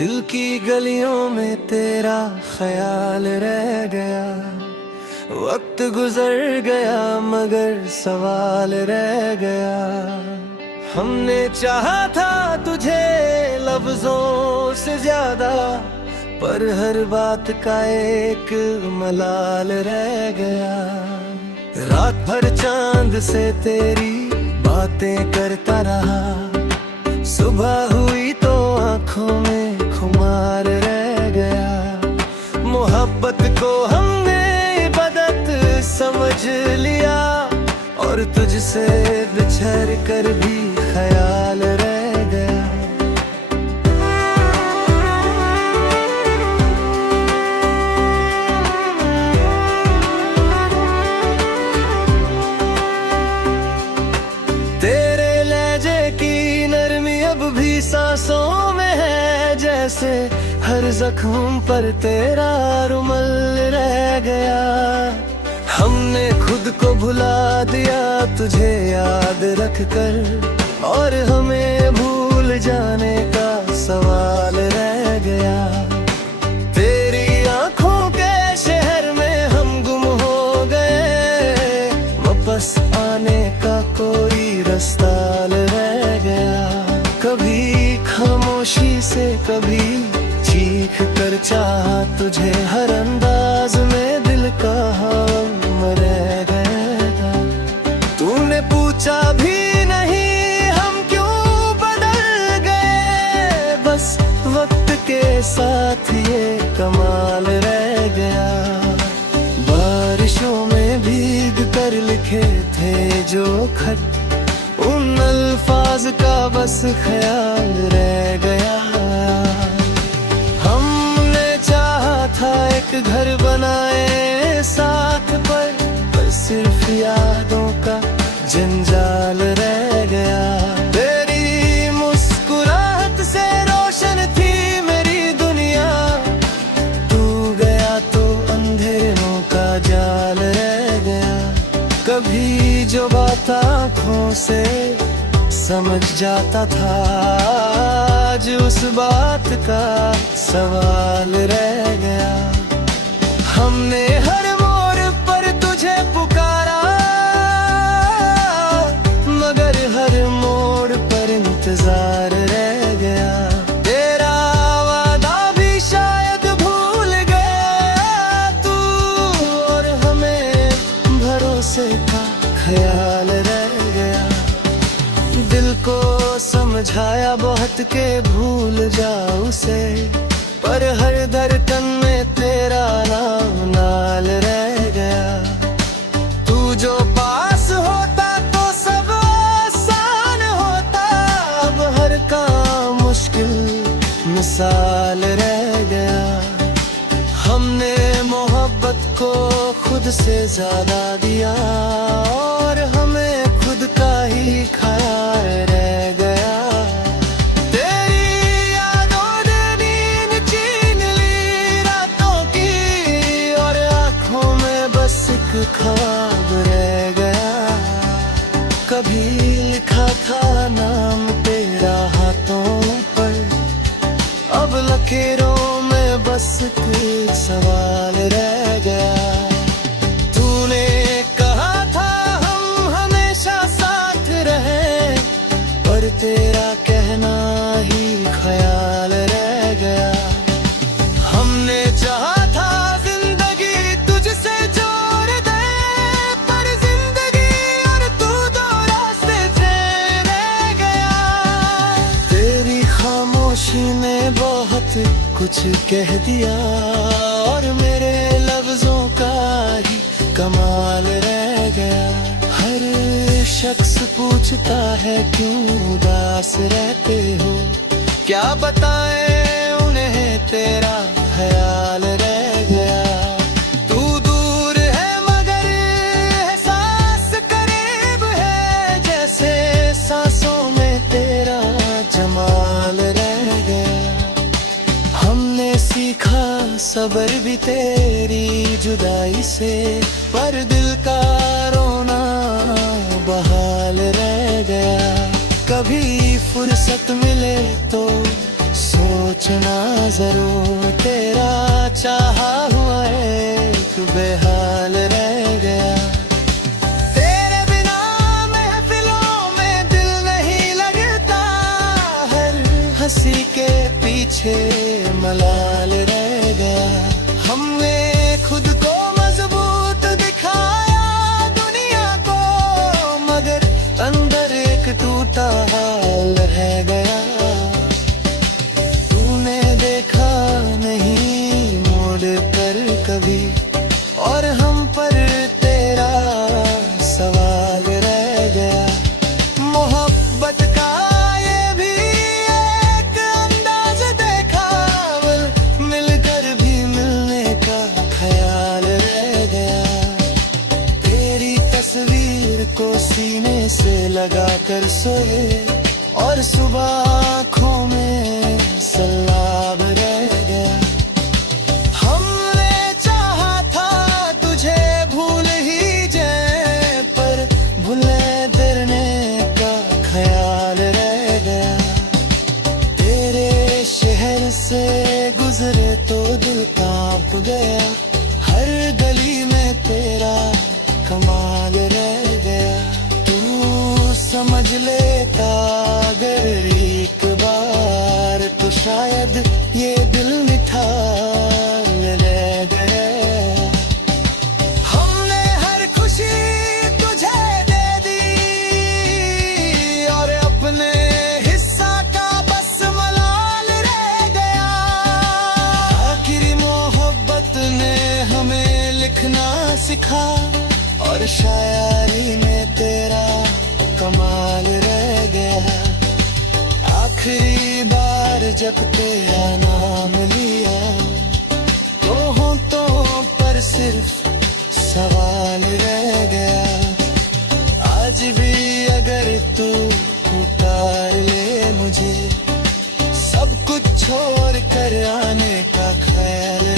दिल की गलियों में तेरा ख्याल रह गया। वक्त गुजर गया मगर सवाल रह गया। हमने चाहा था तुझे लफ्जों से ज्यादा, पर हर बात का एक मलाल रह गया। रात भर चांद से तेरी बातें करता रहा, सुबह हुई तो आंखों में खुमार रह गया। मोहब्बत को हमने इबादत समझ लिया, और तुझसे बिछड़ कर भी ख्याल रह गया। तेरे लहजे की नरमी अब भी सांसों में है, जैसे हर जख्म पर तेरा रुमाल रह गया। हमने खुद को भुला दिया तुझे याद रख कर, और हमें भूल जाने का सवाल रह गया। तेरी आंखों के शहर में हम गुम हो गए, वापस आने का कोई रास्ता रह गया। कभी खामोशी से कभी चीख कर चाहा तुझे, हर अंदाज में दिल का हम रह गया। तूने पूछा भी नहीं हम क्यों बदल गए, बस वक्त के साथ ये कमाल रह गया। बारिशों में भीग कर लिखे थे जो खत, उन अल्फाज का बस ख्याल रह गया। हमने चाहा था एक घर बनाए साथ, पर सिर्फ यादों का जंजाल रह गया। तेरी मुस्कुराहट से रोशन थी मेरी दुनिया, तू गया तो अंधेरों का जाल रह गया। कभी जो बात आँखों से समझ जाता था, आज उस बात का सवाल रह गया। हमने हर मोड़ पर तुझे पुकारा, मगर हर मोड़ पर इंतजार रह गया। तेरा वादा भी शायद भूल गया तू, और हमें भरोसे का ख्याल रह गया। दिल को समझाया बहुत के भूल जा उसे, पर हर धड़कन में तेरा नाम नाल रह गया। तू जो पास होता तो सब आसान होता, अब हर काम मुश्किल मिसाल रह गया। हमने मोहब्बत को खुद से ज्यादा दिया, और हमें खुद का ही ख्याल रह गया। तेरी यादों ने नींद छीन ली रातों की, और आँखों में बस एक ख्वाब रह गया। कभी लिखा था नाम तेरा हाथों पर, अब लकीरों में बस एक सवाल रह गया। तूने कहा था हम हमेशा साथ रहे, पर तेरा कहना ही ख्याल रह गया। हमने चाहा था जिंदगी तुझसे जोड़ दे, पर जिंदगी और तू दो रास्ते से रह गया। तेरी खामोशी ने बहुत कुछ कह दिया, और मेरे लफ्जों का ही कमाल रह गया। हर शख्स पूछता है क्यों उदास रहते हो, क्या बताएं उन्हें तेरा ख्याल रह गया। तू दूर है मगर एहसास करीब है, जैसे सांसों में तेरा जमाल रह गया। हमने सीखा सब्र भी तेरी जुदाई से, पर दिल का रोना बहाल रह गया। कभी फुर्सत मिले तो सो सोचना जरूर, तेरा चाहा हुआ एक बेहाल रह गया। तेरे बिना महफिलों में दिल नहीं लगता, हर हंसी के पीछे मलाल रह गया। हमने खुद को मजबूत दिखाया दुनिया को, मगर अंदर एक टूटा हाल रह गया। तूने देखा नहीं मोड़ कर कभी, और हम पर तेरा सवाल रह गया। मोहब्बत का ये भी एक अंदाज देखा, मिलकर भी मिलने का ख्याल रह गया। तेरी तस्वीर को सीने से लगा कर सोए, और सुबह आँखों में सैलाब रह गया। हमने चाहा था तुझे भूल ही जाए, पर भूले डरने का ख्याल रह गया। तेरे शहर से गुजरे तो दिल कांप गया, हर गली में तेरा कमाल रह गया। तू समझ लेता अगर एक बार, तो शायद ये दिल निठार रह गया। हमने हर खुशी तुझे दे दी, और अपने हिस्सा का बस मलाल रह गया। आखिरी मोहब्बत ने हमें लिखना सिखा, और शायरी में तेरा कमाल रह गया। आखिरी बार जब तेरा नाम लिया, तो होंठों पर सिर्फ सवाल रह गया। आज भी अगर तू उतार ले मुझे, सब कुछ छोड़ कर आने का ख्याल